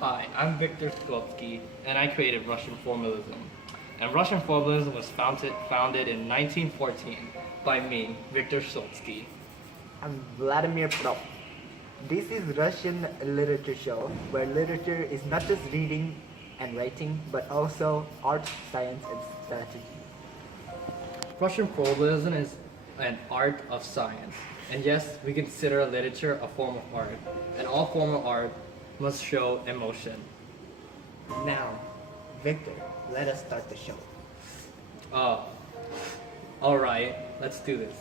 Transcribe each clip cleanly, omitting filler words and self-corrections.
Hi, I'm Victor Sklovsky, and I created Russian formalism. And Russian formalism was founded in 1914 by me, Victor Schultzky. I'm Vladimir Prop. This is Russian literature show where literature is not just reading and writing, but also art, science, and strategy. Russian formalism is an art of science. And yes, we consider literature a form of art. And all form of art must show emotion. Now, Victor, let us start the show. Alright, let's do this.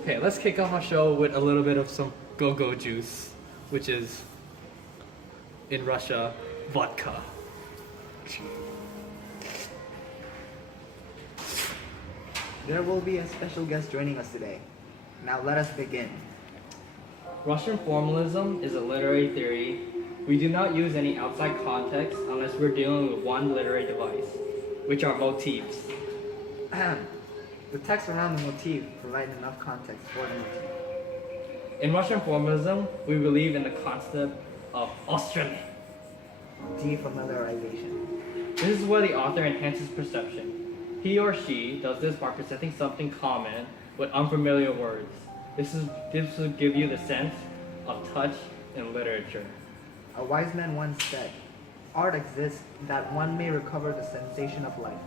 Okay, let's kick off our show with a little bit of some go-go juice, which is, in Russia, vodka. There will be a special guest joining us today. Now let us begin. Russian formalism is a literary theory. We do not use any outside context unless we're dealing with one literary device, which are motifs. The text around the motif provide enough context for the motif. In Russian formalism, we believe in the concept of ostremy. Defamiliarization. This is where the author enhances perception. He or she does this by presenting something common with unfamiliar words. This will give you the sense of touch in literature. A wise man once said, "Art exists that one may recover the sensation of life.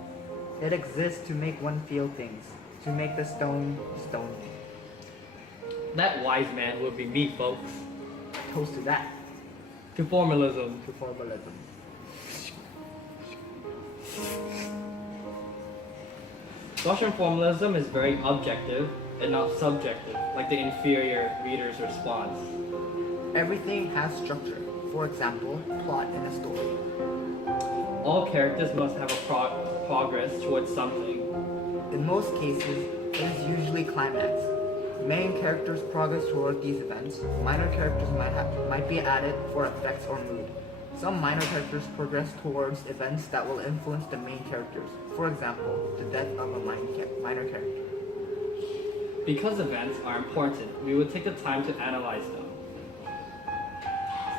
It exists to make one feel things, to make the stone stone." That wise man would be me, folks. Toast to that. To formalism. To formalism. Russian formalism is very objective and not subjective, like the inferior reader's response. Everything has structure. For example, plot in a story. All characters must have a progress towards something. In most cases, it is usually climax. Main characters progress toward these events. Minor characters might be added for effects or mood. Some minor characters progress towards events that will influence the main characters. For example, the death of a minor character. Because events are important, we will take the time to analyze them.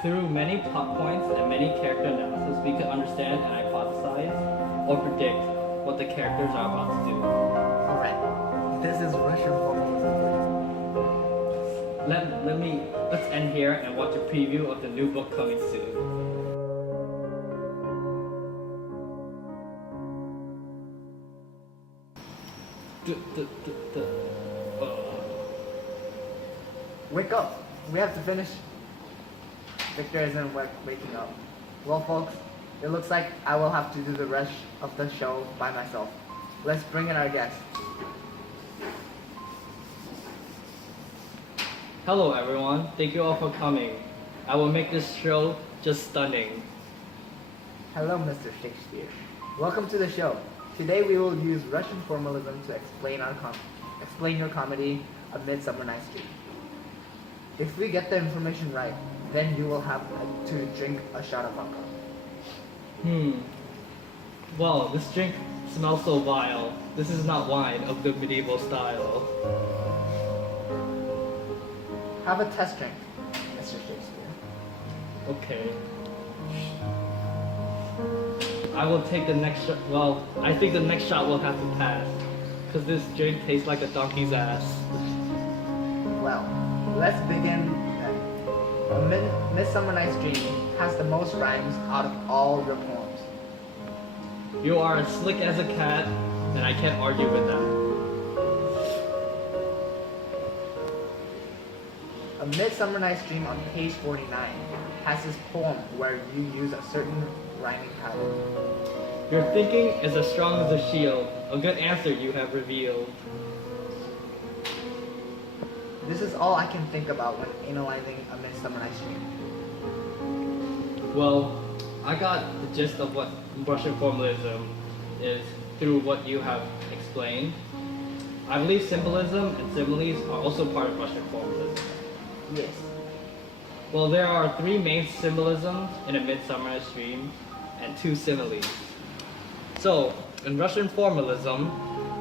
Through many plot points and many character analysis, we can understand and hypothesize or predict what the characters are about to do. Alright, this is Russian formalism. Let's end here and watch a preview of the new book coming soon. Wake up! We have to finish. Victor isn't waking up. Well, folks, it looks like I will have to do the rest of the show by myself. Let's bring in our guest. Hello everyone, thank you all for coming. I will make this show just stunning. Hello, Mr. Shakespeare. Welcome to the show. Today we will use Russian formalism to explain your comedy, A Midsummer Night's Dream. If we get the information right, then you will have to drink a shot of vodka. Well, this drink smells so vile. This is not wine of the medieval style. Have a test drink, Mr. Shakespeare. Okay. I will take the next shot. Well, I think the next shot will have to pass. Because this drink tastes like a donkey's ass. Well, let's begin then. A Midsummer Night's Dream has the most rhymes out of all your poems. You are as slick as a cat, and I can't argue with that. A Midsummer Night's Dream on page 49 has this poem where you use a certain rhyming pattern. Your thinking is as strong as a shield. A good answer you have revealed. This is all I can think about when analyzing A Midsummer Night's Dream. Well, I got the gist of what Russian formalism is through what you have explained. I believe symbolism and similes are also part of Russian formalism. Yes. Well, there are three main symbolisms in A Midsummer Night's Dream and two similes. So, in Russian formalism,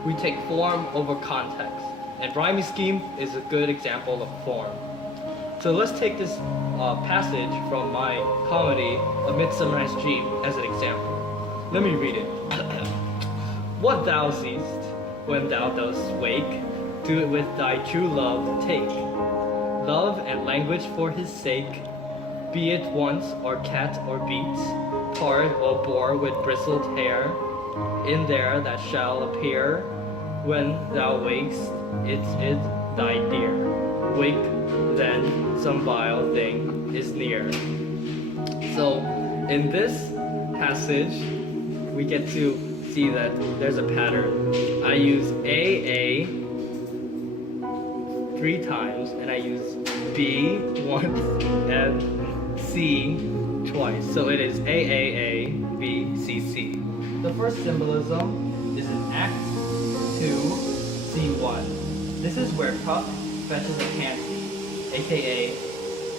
we take form over context, and rhyming scheme is a good example of form. So So let's take this passage from my comedy, A Midsummer Night's Dream, as an example. Let me read it. What thou seest, when thou dost wake, do it with thy true love take. Love and language for his sake, be it once or cat or beat, pard or boar with bristled hair, in there that shall appear, when thou wakest, it's it thy dear. Wake, then some vile thing is near. So, in this passage, we get to see that there's a pattern. I use AA 3 times, and I use B once and C twice. So it is AAA, B, C, C. The first symbolism is in Act 2, C1. This is where Puck fetches a pansy, aka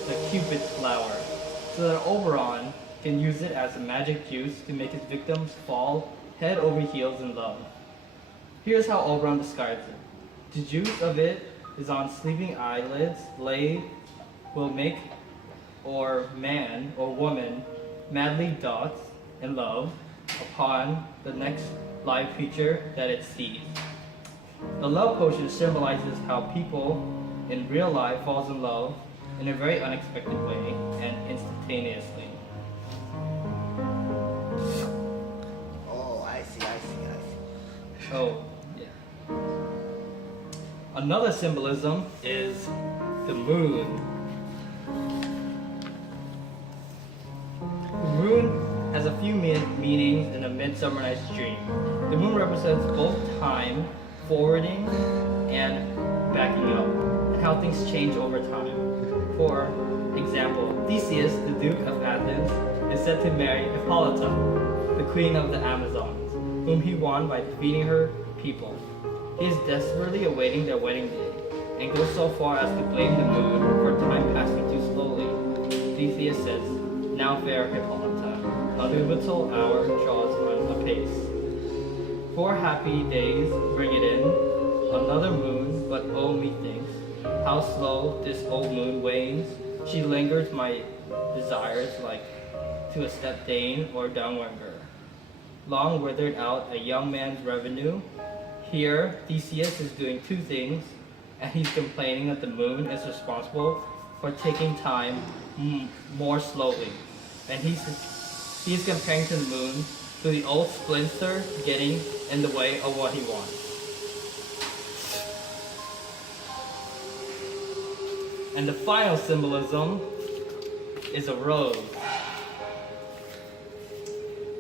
the Cupid's flower, so that Oberon can use it as a magic juice to make his victims fall head over heels in love. Here's how Oberon describes it. The juice of it is on sleeping eyelids, laid will make or man or woman madly dots in love upon the next live creature that it sees. The love potion symbolizes how people in real life falls in love in a very unexpected way and instantaneously. Oh, I see. Oh, yeah. Another symbolism is the moon. The moon has a few meanings in A Midsummer Night's Dream. The moon represents both time, forwarding, and backing up, and how things change over time. For example, Theseus, the Duke of Athens, is said to marry Hippolyta, the queen of the Amazons, whom he won by defeating her people. He is desperately awaiting their wedding day, and goes so far as to blame the moon for time passing too slowly. Theseus says, "Now fair Hippolyta, a pivotal hour draws on apace. 4 happy days bring it in, another moon, but oh methinks, how slow this old moon wanes. She lingers my desires like to a stepdame or downwinder. Long withered out a young man's revenue. Here, Theseus is doing 2 things, and he's complaining that the moon is responsible for taking time more slowly. And he's comparing to the moon to the old splinter getting in the way of what he wants. And the final symbolism is a rose.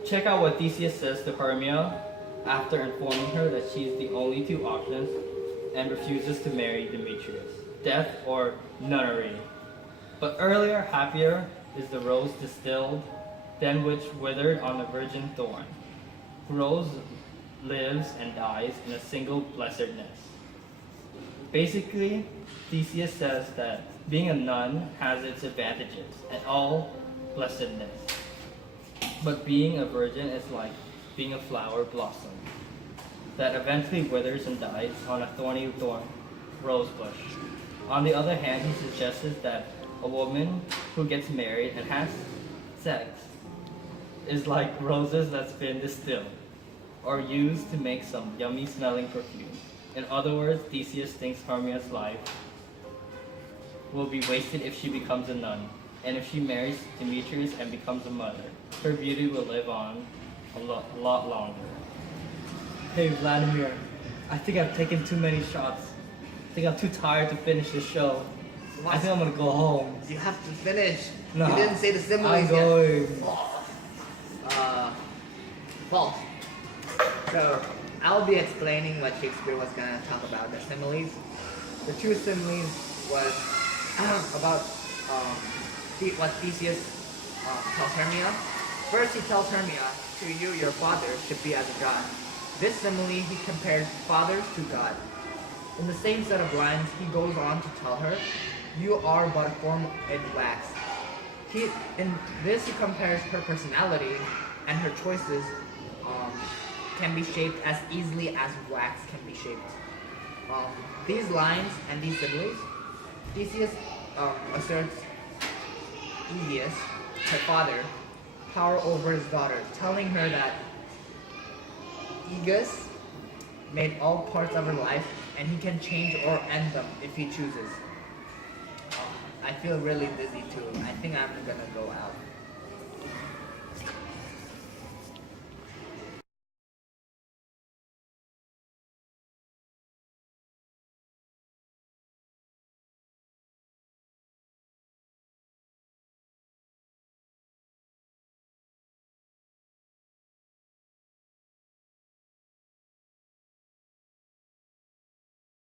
Check out what Theseus says to Hermia after informing her that she is the only 2 options and refuses to marry Demetrius. Death or nunnery. But earlier, happier, is the rose distilled, then which withered on a virgin thorn. Rose lives and dies in a single blessedness. Basically, Theseus says that being a nun has its advantages and all blessedness. But being a virgin is like being a flower blossom that eventually withers and dies on a thorny rose bush. On the other hand, he suggests that a woman who gets married and has sex is like roses that's been distilled or used to make some yummy smelling perfume. In other words, Theseus thinks Hermia's life will be wasted if she becomes a nun, and if she marries Demetrius and becomes a mother, her beauty will live on a lot longer. Hey Vladimir, I think I've taken too many shots. I think I'm too tired to finish the show. I think I'm gonna go home. You have to finish. No, You didn't say the similes I'm yet. going. False. So, I'll be explaining what Shakespeare was gonna talk about, the similes. The true similes was about what Theseus tells Hermia. First, he tells Hermia, "To you, your father should be as a god." This simile, he compares fathers to God. In the same set of lines, he goes on to tell her, "You are but a form in wax." In this, he compares her personality and her choices can be shaped as easily as wax can be shaped. These lines and these similes, Theseus asserts Aegeus, her father, power over his daughter, telling her that Aegeus made all parts of her life and he can change or end them if he chooses. I feel really dizzy too. I think I'm gonna go out.